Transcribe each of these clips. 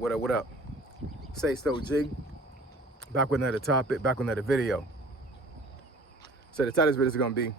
What up, what up? Say so G. Back with another topic, back with another video. So the title of this video is gonna be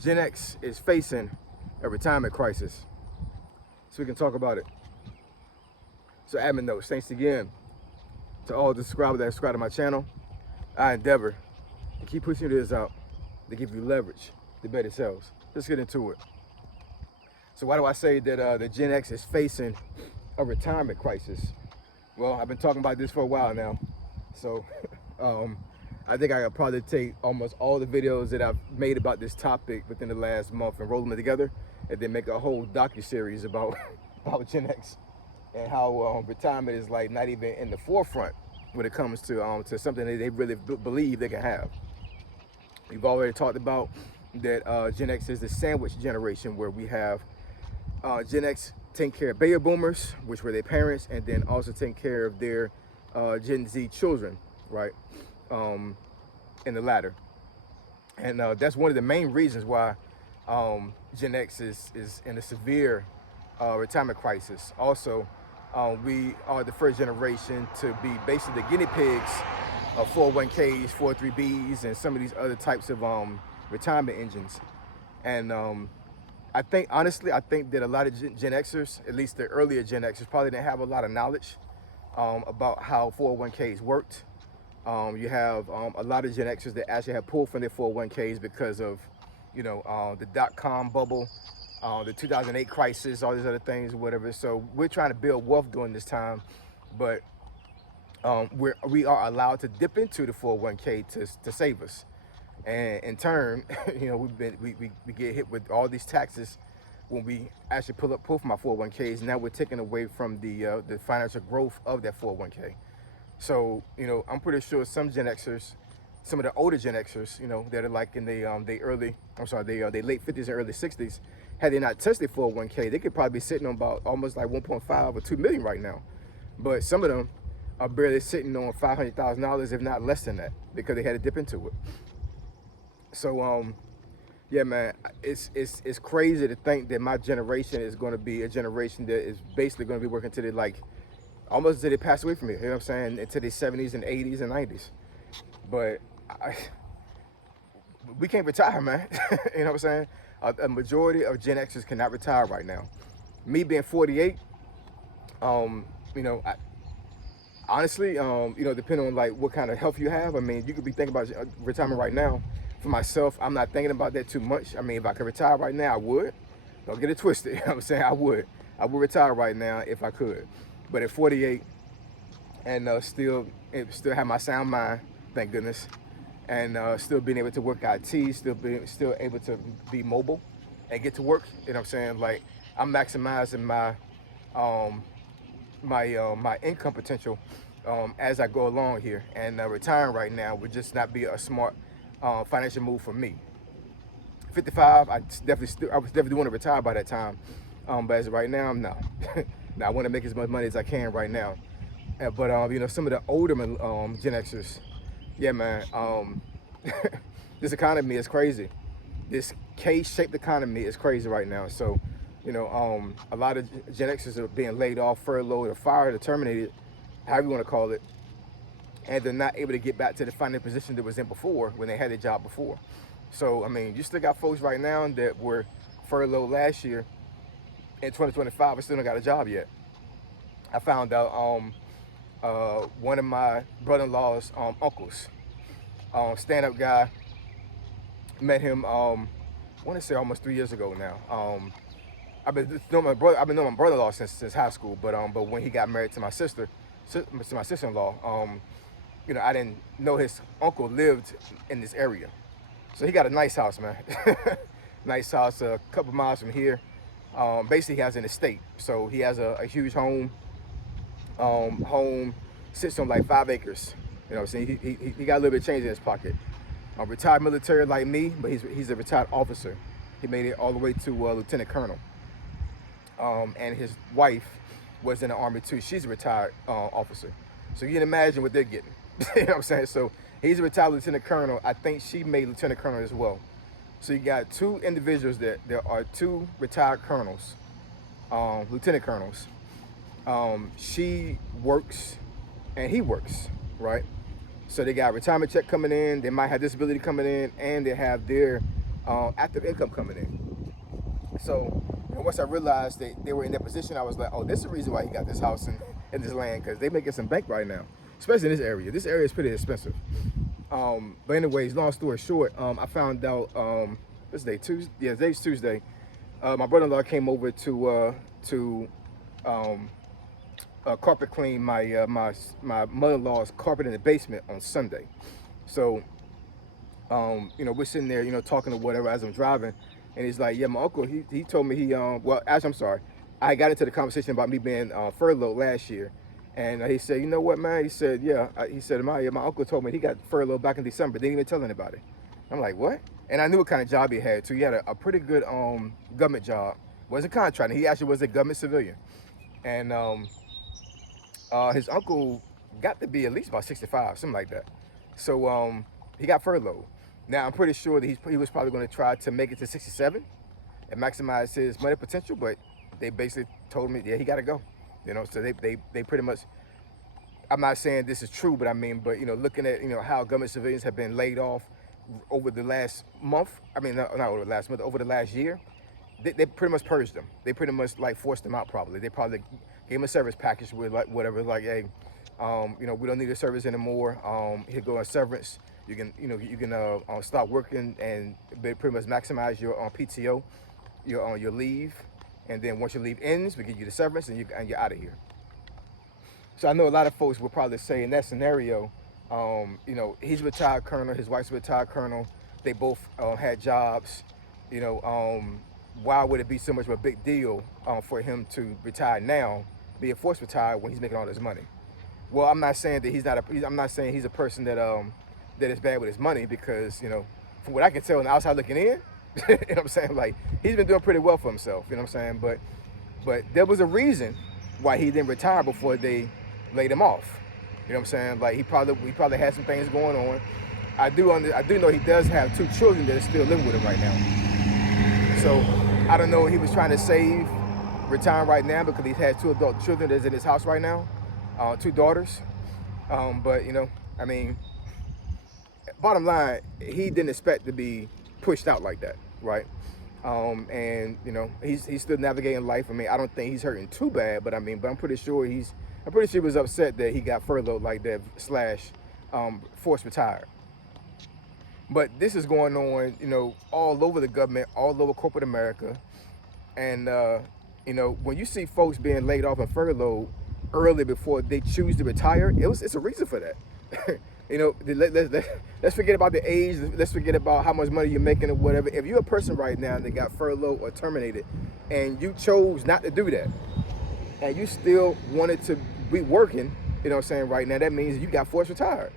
Gen X is facing a retirement crisis. So we can talk about it. So admin notes, thanks again to all the subscribers that subscribe to my channel. I endeavor to keep pushing this out to give you leverage to better selves. Let's get into it. So why do I say that the Gen X is facing a retirement crisis? Well, I've been talking about this for a while now. So I think I could probably take almost all the videos that I've made about this topic within the last month and roll them together and then make a whole docu-series about Gen X and how retirement is like not even in the forefront when it comes to something that they really believe they can have. We've already talked about that Gen X is the sandwich generation, where we have Gen X taking care of baby boomers, which were their parents, and then also taking care of their Gen Z children, right, in the latter. And that's one of the main reasons why Gen X is in a severe retirement crisis. Also, we are the first generation to be basically the guinea pigs of 401ks, 403bs, and some of these other types of retirement engines. And I think, honestly, I think that a lot of Gen Xers, at least the earlier Gen Xers, probably didn't have a lot of knowledge about how 401ks worked. You have a lot of Gen Xers that actually have pulled from their 401ks because of, you know, the dot-com bubble, the 2008 crisis, all these other things, whatever. So we're trying to build wealth during this time, but we are allowed to dip into the 401k to save us. And in turn, you know, we get hit with all these taxes when we actually pull from our 401ks. Now we're taking away from the financial growth of that 401k. So, you know, I'm pretty sure some Gen Xers, some of the older Gen Xers, you know, that are like in they late 50s and early 60s, had they not touched their 401k, they could probably be sitting on about almost like 1.5 or 2 million right now. But some of them are barely sitting on $500,000, if not less than that, because they had to dip into it. So yeah, man, it's crazy to think that my generation is going to be a generation that is basically going to be working till they like almost until they pass away from me. You know what I'm saying? Into their 70s and 80s and 90s. But we can't retire, man. You know what I'm saying? A majority of Gen Xers cannot retire right now. Me being 48, you know, honestly, you know, depending on like what kind of health you have, I mean, you could be thinking about retirement right now. For myself, I'm not thinking about that too much. I mean, if I could retire right now, I would. Don't get it twisted. You know what I'm saying? I would retire right now if I could. But at 48, and still have my sound mind, thank goodness, and still being able to work IT, still able to be mobile and get to work. You know what I'm saying? Like, I'm maximizing my my income potential as I go along here, and retiring right now would just not be a smart financial move for me. 55, I was definitely want to retire by that time, but as of right now, I'm not. Now I want to make as much money as I can right now, but you know, some of the older Gen Xers, yeah, man, this economy is crazy. This K-shaped economy is crazy right now. So, you know, a lot of Gen Xers are being laid off, furloughed, or fired, or terminated, however you want to call it, and they're not able to get back to the financial position that was in before when they had their job before. So, I mean, you still got folks right now that were furloughed last year in 2025 and still don't got a job yet. I found out one of my brother-in-law's uncles, stand-up guy, met him, I want to say almost 3 years ago now. I've been knowing my brother-in-law since high school, but when he got married to my sister-in-law, you know, I didn't know his uncle lived in this area. So he got a nice house, man. Nice house, a couple miles from here. Basically, he has an estate. So he has a huge home. Home sits on like 5 acres. You know what I'm saying? He got a little bit of change in his pocket. Retired military like me, but he's a retired officer. He made it all the way to lieutenant colonel. And his wife was in the Army too. She's a retired officer. So you can imagine what they're getting. You know what I'm saying? So he's a retired lieutenant colonel. I think she made lieutenant colonel as well. So you got 2 individuals that there are 2 retired colonels, lieutenant colonels, She works and he works, right? So they got retirement check coming in, they might have disability coming in, and they have their active income coming in. So once I realized that they were in that position, I was like, oh, this is the reason why he got this house in this land, because they're making some bank right now, especially in this area. This area is pretty expensive. But anyways, long story short, I found out, what's the day, Tuesday? Yeah, today's Tuesday. My brother-in-law came over to carpet clean my mother-in-law's carpet in the basement on Sunday. So we're sitting there, talking or whatever as I'm driving, and he's like, yeah, my uncle, he told me well, actually, I'm sorry, I got into the conversation about me being furloughed last year, and he said, you know what, man? He said, yeah, he said, my uncle told me he got furloughed back in December, didn't even tell anybody. I'm like, what? And I knew what kind of job he had too. He had a pretty good government job. Wasn't contracting. He actually was a government civilian, and his uncle got to be at least about 65, something like that. So he got furloughed. Now I'm pretty sure that he was probably going to try to make it to 67 and maximize his money potential, but they basically told me, yeah, he got to go. So they pretty much. I'm not saying this is true, but I mean, looking at how government civilians have been laid off over the last month. I mean, not over the last month, over the last year. They pretty much purged them. They pretty much like forced them out. Probably they probably gave him a service package with like whatever, like, hey, we don't need a service anymore. Here go a severance. You can start working and pretty much maximize your PTO, your leave, and then once your leave ends, we give you the severance and you're out of here. So I know a lot of folks will probably say in that scenario, he's a retired colonel, his wife's a retired colonel. They both had jobs. Why would it be so much of a big deal for him to retire now, be a forced retire when he's making all this money? Well, I'm not saying that I'm not saying he's a person that that is bad with his money, because from what I can tell on the outside looking in, you know what I'm saying, like, he's been doing pretty well for himself. You know what I'm saying? But there was a reason why he didn't retire before they laid him off. You know what I'm saying? Like, he probably had some things going on. I do know he does have 2 children that are still living with him right now. So I don't know if he was trying to save retiring right now because he has 2 adult children that's in his house right now, 2 daughters. But I mean, bottom line, he didn't expect to be pushed out like that, right? And he's still navigating life. I mean, I don't think he's hurting too bad, but I'm pretty sure he was upset that he got furloughed like that / forced retired. But this is going on, all over the government, all over corporate America. And, when you see folks being laid off and furloughed early before they choose to retire, it's a reason for that. Let's forget about the age. Let's forget about how much money you're making or whatever. If you're a person right now that got furloughed or terminated and you chose not to do that, and you still wanted to be working, right now, that means you got forced retired.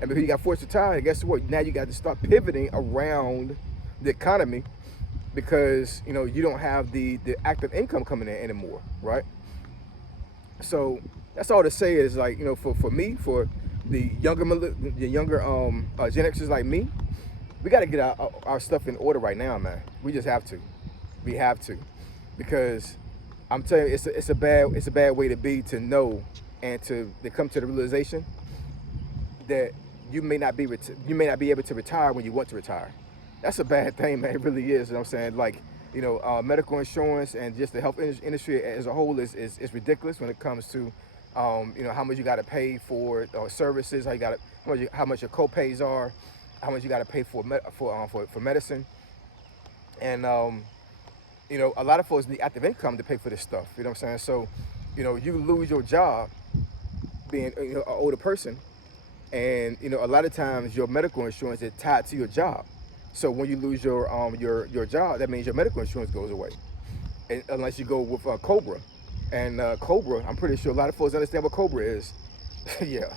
And because you got forced retired, guess what? Now you got to start pivoting around the economy, because you don't have the active income coming in anymore, right? So that's all to say is, like, for me, for the younger Gen Xers like me, we got to get our stuff in order right now, man. We just have to. We have to, because I'm telling you, it's a bad way to be, to know and to come to the realization that you may not be able to retire when you want to retire. That's a bad thing, man. It really is. You know what I'm saying? Like, medical insurance and just the health industry as a whole is ridiculous when it comes to how much you got to pay for services, how much your co-pays are, how much you got to pay for medicine, and a lot of folks need active income to pay for this stuff. You know what I'm saying? So, you lose your job being an older person, and a lot of times your medical insurance is tied to your job. So when you lose your job, that means your medical insurance goes away, unless you go with Cobra. And Cobra, I'm pretty sure a lot of folks understand what Cobra is. Yeah.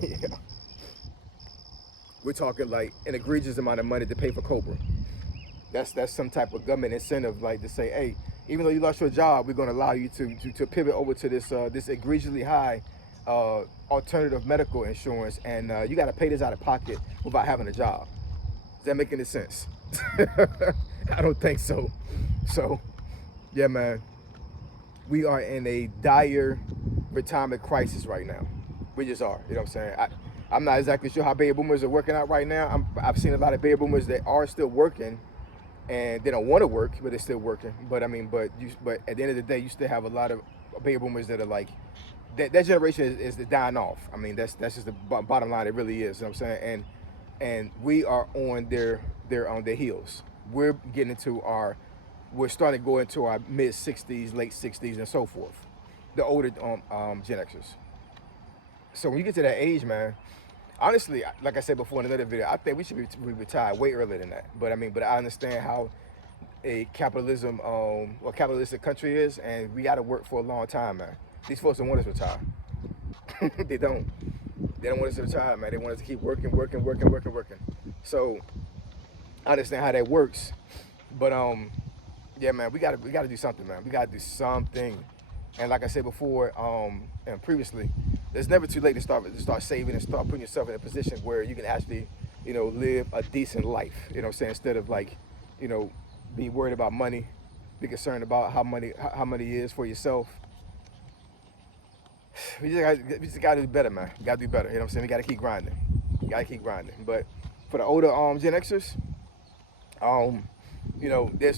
Yeah. We're talking like an egregious amount of money to pay for Cobra. That's some type of government incentive, like to say, hey, even though you lost your job, we're going to allow you to pivot over to this egregiously high alternative medical insurance, and you got to pay this out of pocket without having a job. Does that make any sense? I don't think so. So, yeah, man. we are in a dire retirement crisis right now. We just are. You know what I'm saying? I'm not exactly sure how baby boomers are working out right now. I've seen a lot of baby boomers that are still working, and they don't want to work, but they're still working. But I mean, but at the end of the day, you still have a lot of baby boomers that are like, that generation is dying off. I mean, that's just the bottom line. It really is. You know what I'm saying? And we are on their heels. We're getting into we're starting to go into our mid 60s, late 60s, and so forth. The older Gen Xers. So when you get to that age, man, honestly, like I said before in another video, I think we should be retired way earlier than that. But I mean, but I understand how a capitalistic country is, and we got to work for a long time, man. These folks don't want us to retire. They don't. They don't want us to retire, man. They want us to keep working. So I understand how that works, but yeah, man, we gotta do something, man. We gotta do something. And like I said before, and previously, it's never too late to start saving and start putting yourself in a position where you can actually, live a decent life. You know what I'm saying? Instead of like, be worried about money, be concerned about how money is for yourself. We just gotta do better, man. We gotta do better. You know what I'm saying? We gotta keep grinding. But for the older Gen Xers,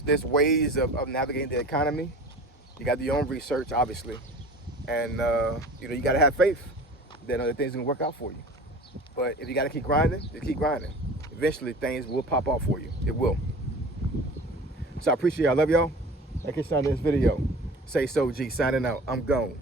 there's ways of navigating the economy. You got to do your own research, obviously, and you gotta have faith that other things gonna work out for you. But if you gotta keep grinding, you keep grinding. Eventually, things will pop off for you. It will. So I appreciate y'all. I love y'all. Like it's on this video. Say so, G. Signing out. I'm gone.